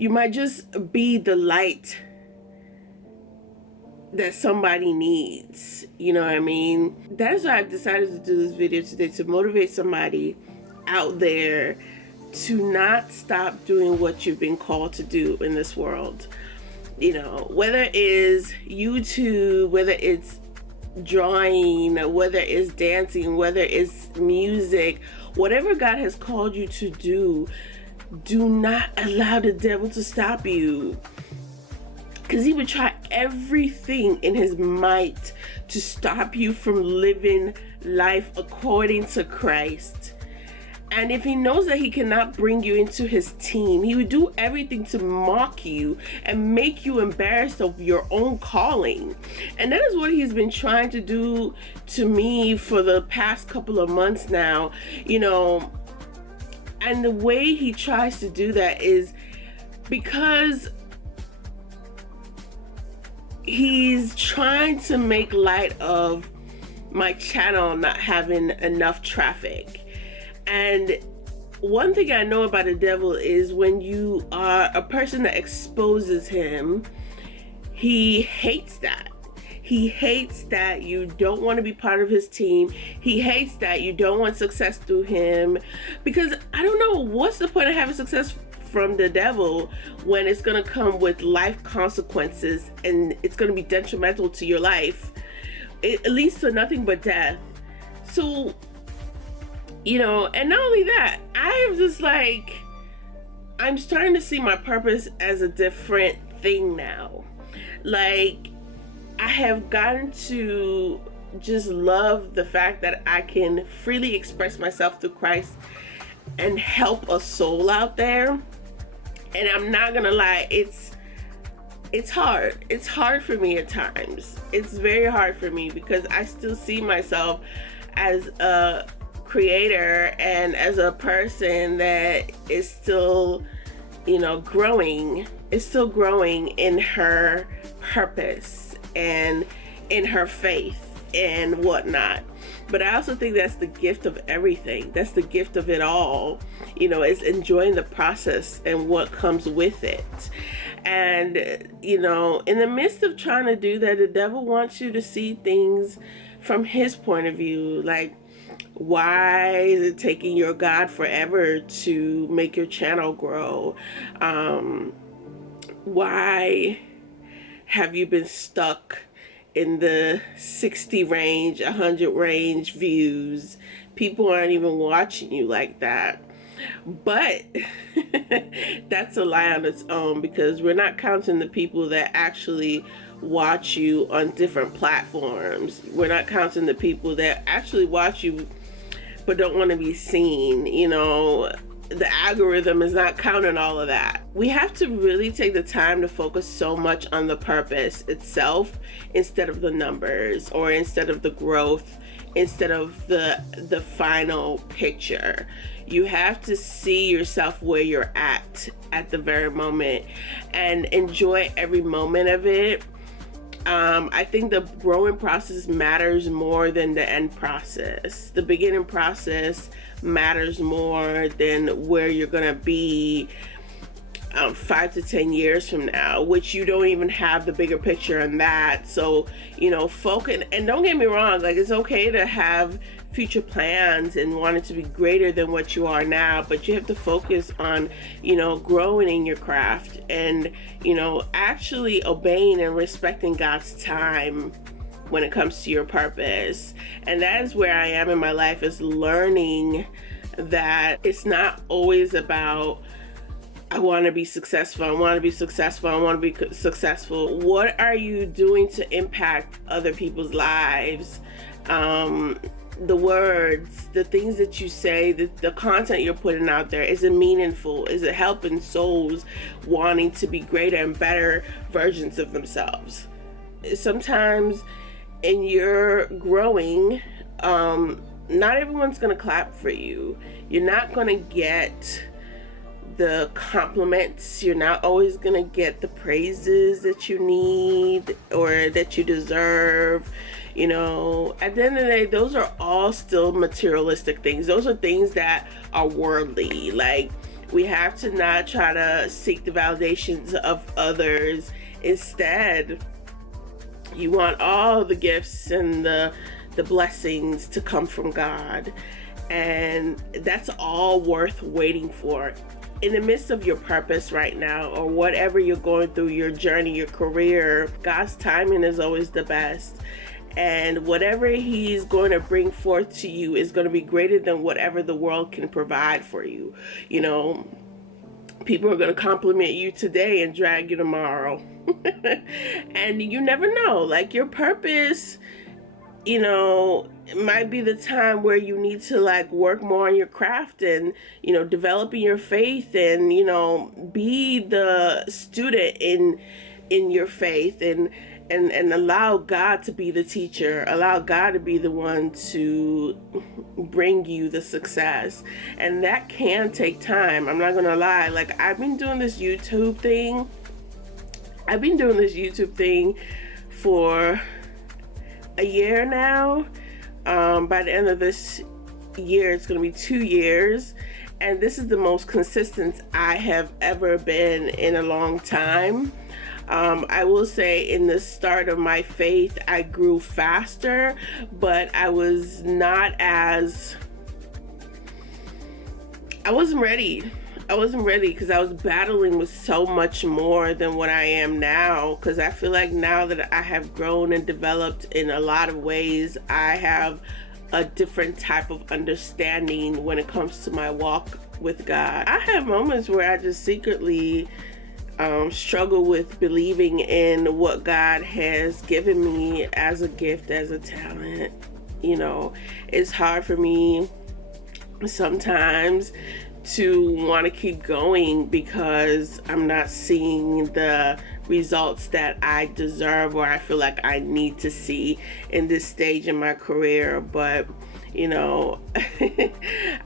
You might just be the light that somebody needs. You know what I mean? That is why I've decided to do this video today, to motivate somebody out there to not stop doing what you've been called to do in this world. You know, whether it is YouTube, whether it's drawing, whether it's dancing, whether it's music, whatever God has called you to do, do not allow the devil to stop you. Because he would try everything in his might to stop you from living life according to Christ. And if he knows that he cannot bring you into his team, he would do everything to mock you and make you embarrassed of your own calling. And that is what he's been trying to do to me for the past couple of months now, you know. And the way he tries to do that is because he's trying to make light of my channel not having enough traffic. And one thing I know about the devil is when you are a person that exposes him, he hates that. He hates that you don't want to be part of his team. He hates that you don't want success through him. Because I don't know, what's the point of having success from the devil when it's going to come with life consequences and it's going to be detrimental to your life? It leads to nothing but death. So, you know, and not only that, I'm just like, I'm starting to see my purpose as a different thing now. Like, I have gotten to just love the fact that I can freely express myself through Christ and help a soul out there. And I'm not gonna lie, it's hard. It's hard for me at times. It's very hard for me because I still see myself as a creator and as a person that is still, you know, growing. Is still growing in her purpose and in her faith and whatnot. But I also think that's the gift of everything. That's the gift of it all, you know, is enjoying the process and what comes with it. And, you know, in the midst of trying to do that, the devil wants you to see things from his point of view. Like, why is it taking your God forever to make your channel grow? Why have you been stuck in the 60 range, 100 range views? People aren't even watching you like that. But that's a lie on its own, because we're not counting the people that actually watch you on different platforms. We're not counting the people that actually watch you but don't want to be seen. You know, the algorithm is not counting all of that. We have to really take the time to focus so much on the purpose itself instead of the numbers, or instead of the growth, instead of the final picture. You have to see yourself where you're at the very moment and enjoy every moment of it. I think the growing process matters more than the end process. The beginning process matters more than where you're gonna be 5 to 10 years from now, which you don't even have the bigger picture on that. So, you know, focus. And don't get me wrong, like, it's okay to have future plans and want it to be greater than what you are now, but you have to focus on, you know, growing in your craft and, you know, actually obeying and respecting God's time when it comes to your purpose. And that is where I am in my life, is learning that it's not always about, I want to be successful, I want to be successful, I want to be successful. What are you doing to impact other people's lives? The words, the things that you say, the content you're putting out there, is it meaningful? Is it helping souls wanting to be greater and better versions of themselves? Sometimes in your growing, not everyone's gonna clap for you. You're not gonna get the compliments. You're not always gonna get the praises that you need or that you deserve. You know, at the end of the day, those are all still materialistic things. Those are things that are worldly. Like, We have to not try to seek the validations of others. Instead, you want all the gifts and the blessings to come from God. And that's all worth waiting for. In the midst of your purpose right now, or whatever you're going through, your journey, your career, God's timing is always the best. And whatever He's going to bring forth to you is going to be greater than whatever the world can provide for you. You know, people are going to compliment you today and drag you tomorrow. And you never know, like, your purpose, you know, it might be the time where you need to like work more on your craft and, you know, developing your faith and, you know, be the student in your faith and allow God to be the teacher, allow God to be the one to bring you the success. And that can take time. I'm not gonna lie. Like, I've been doing this YouTube thing for a year now. By the end of this year, it's going to be 2 years. And this is the most consistent I have ever been in a long time. I will say in the start of my faith, I grew faster, but I wasn't ready. I wasn't ready because I was battling with so much more than what I am now. Because I feel like now that I have grown and developed in a lot of ways, I have a different type of understanding when it comes to my walk with God. I have moments where I just secretly struggle with believing in what God has given me as a gift, as a talent. You know, it's hard for me sometimes to want to keep going because I'm not seeing the results that I deserve or I feel like I need to see in this stage in my career. But, you know,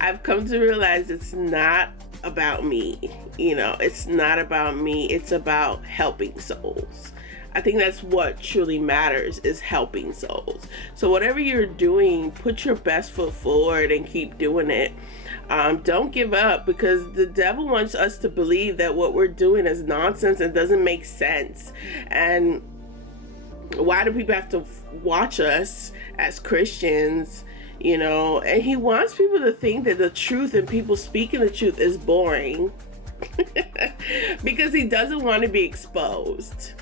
I've come to realize it's not about me. You know, it's not about me. It's about helping souls. I think that's what truly matters, is helping souls. So whatever you're doing, put your best foot forward and keep doing it. Don't give up, because the devil wants us to believe that what we're doing is nonsense and doesn't make sense. And why do people have to watch us as Christians? You know, and he wants people to think that the truth and people speaking the truth is boring because he doesn't want to be exposed.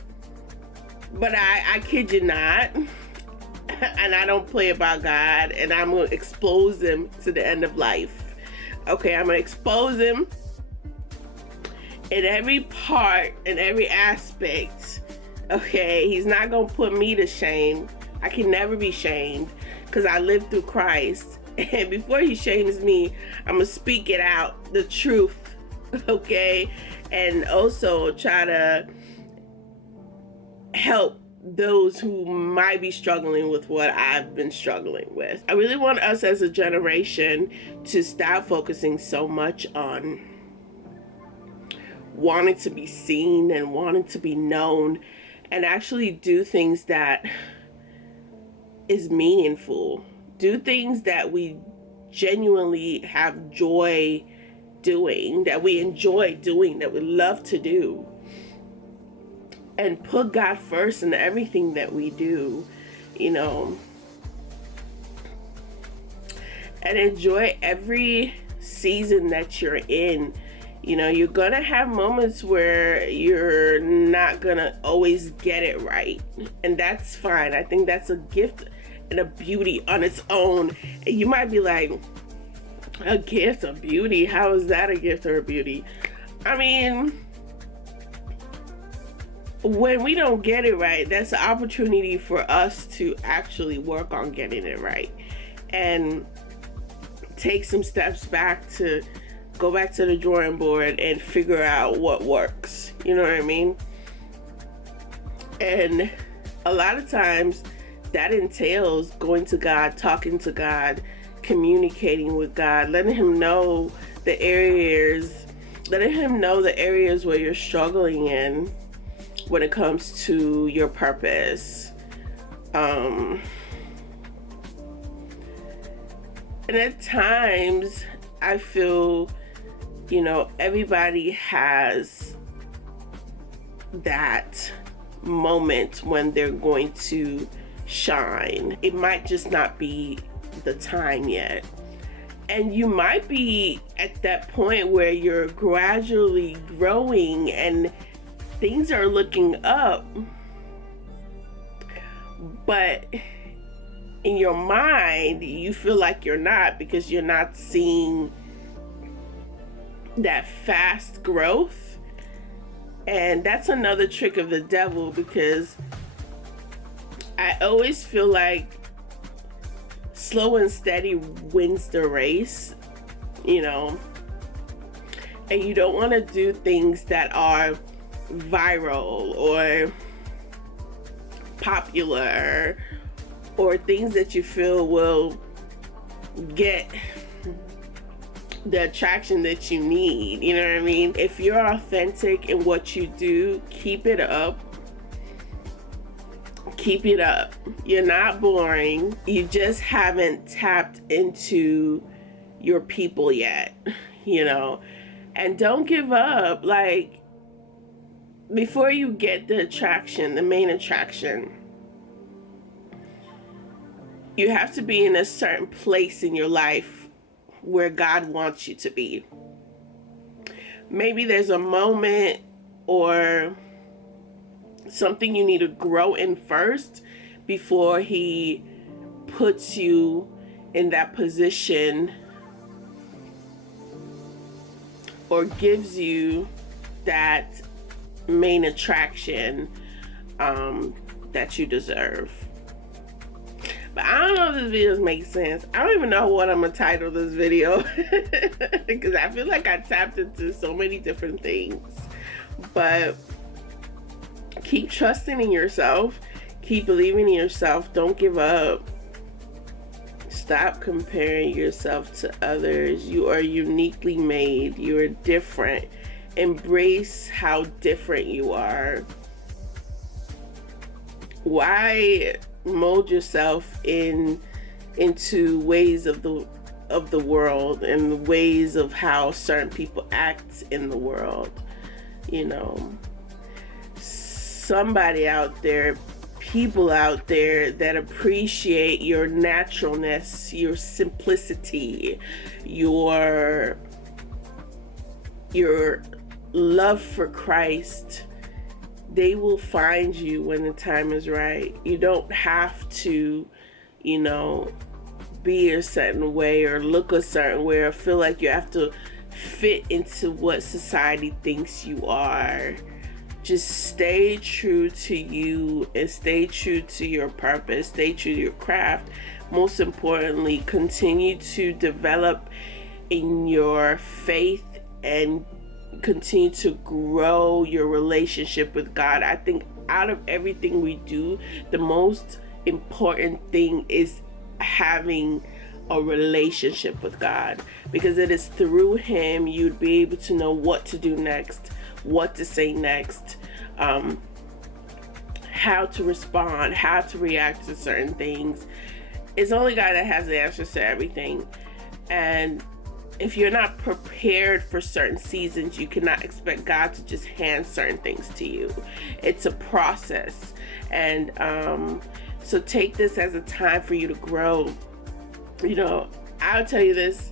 But I kid you not, and I don't play about God, and I'm going to expose him to the end of life. Okay, I'm going to expose him in every part, in every aspect. Okay, he's not going to put me to shame. I can never be shamed because I live through Christ. And before he shames me, I'm going to speak it out, the truth. Okay, and also try to help those who might be struggling with what I've been struggling with. I really want us as a generation to stop focusing so much on wanting to be seen and wanting to be known, and actually do things that is meaningful. Do things that we genuinely have joy doing, that we enjoy doing, that we love to do. And put God first in everything that we do, you know. And enjoy every season that you're in. You know, you're gonna have moments where you're not gonna always get it right. And that's fine. I think that's a gift and a beauty on its own. And you might be like, a gift, a beauty? How is that a gift or a beauty? I mean, when we don't get it right, that's an opportunity for us to actually work on getting it right and take some steps back to go back to the drawing board and figure out what works. You know what I mean? And a lot of times that entails going to God, talking to God, communicating with God, letting him know the areas where you're struggling in when it comes to your purpose. And at times I feel Everybody has that moment when they're going to shine. It might just not be the time yet. And you might be at that point where you're gradually growing and things are looking up. But in your mind, you feel like you're not, because you're not seeing that fast growth. And that's another trick of the devil, because I always feel like slow and steady wins the race, and you don't want to do things that are viral or popular, or things that you feel will get the attraction that you need. You know what I mean? If you're authentic in what you do, keep it up. Keep it up. You're not boring. You just haven't tapped into your people yet, and don't give up. Like, before you get the attraction, the main attraction, you have to be in a certain place in your life where God wants you to be. Maybe there's a moment or something you need to grow in first before He puts you in that position or gives you that main attraction that you deserve. But I don't know if this video makes sense. I don't even know what I'm gonna title this video because I feel like I tapped into so many different things. But keep trusting in yourself. Keep believing in yourself. Don't give up. Stop comparing yourself to others. You are uniquely made. You are different. Embrace how different you are. Why mold yourself into ways of the world and ways of how certain people act in the world? Somebody out there, people out there that appreciate your naturalness, your simplicity, your love for Christ. They will find you when the time is right. You don't have to, be a certain way or look a certain way or feel like you have to fit into what society thinks you are. Just stay true to you and stay true to your purpose. Stay true to your craft. Most importantly, continue to develop in your faith and continue to grow your relationship with God. I think out of everything we do, the most important thing is having a relationship with God, because it is through Him you'd be able to know what to do next, what to say next, how to respond, how to react to certain things. It's only God that has the answers to everything. And if you're not prepared for certain seasons, you cannot expect God to just hand certain things to you. It's a process. And so take this as a time for you to grow. I'll tell you this.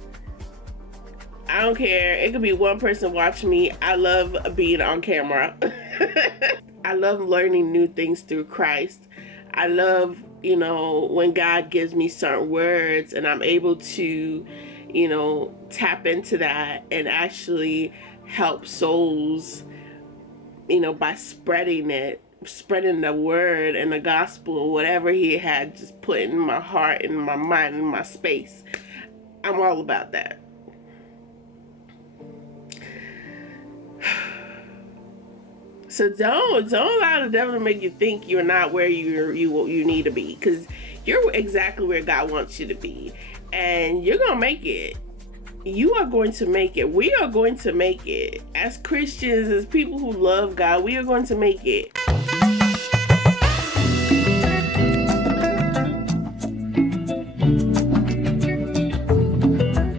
I don't care. It could be one person watching me. I love being on camera. I love learning new things through Christ. I love, when God gives me certain words and I'm able to, tap into that and actually help souls, by spreading the word and the gospel or whatever He had just put in my heart, in my mind, in my space. I'm all about that. So don't allow the devil to make you think you're not where you need to be, because you're exactly where God wants you to be, and you're gonna make it. You are going to make it. We are going to make it. As Christians, as people who love God, we are going to make it.